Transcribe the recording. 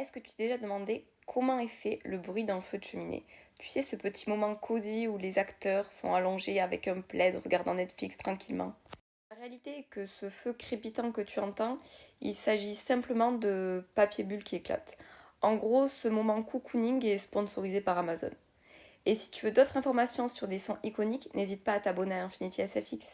Est-ce que tu t'es déjà demandé comment est fait le bruit d'un feu de cheminée? Tu sais, ce petit moment cosy où les acteurs sont allongés avec un plaid regardant Netflix tranquillement. La réalité est que ce feu crépitant que tu entends, il s'agit simplement de papier bulle qui éclate. En gros, ce moment cocooning est sponsorisé par Amazon. Et si tu veux d'autres informations sur des sons iconiques, n'hésite pas à t'abonner à Infinity SFX.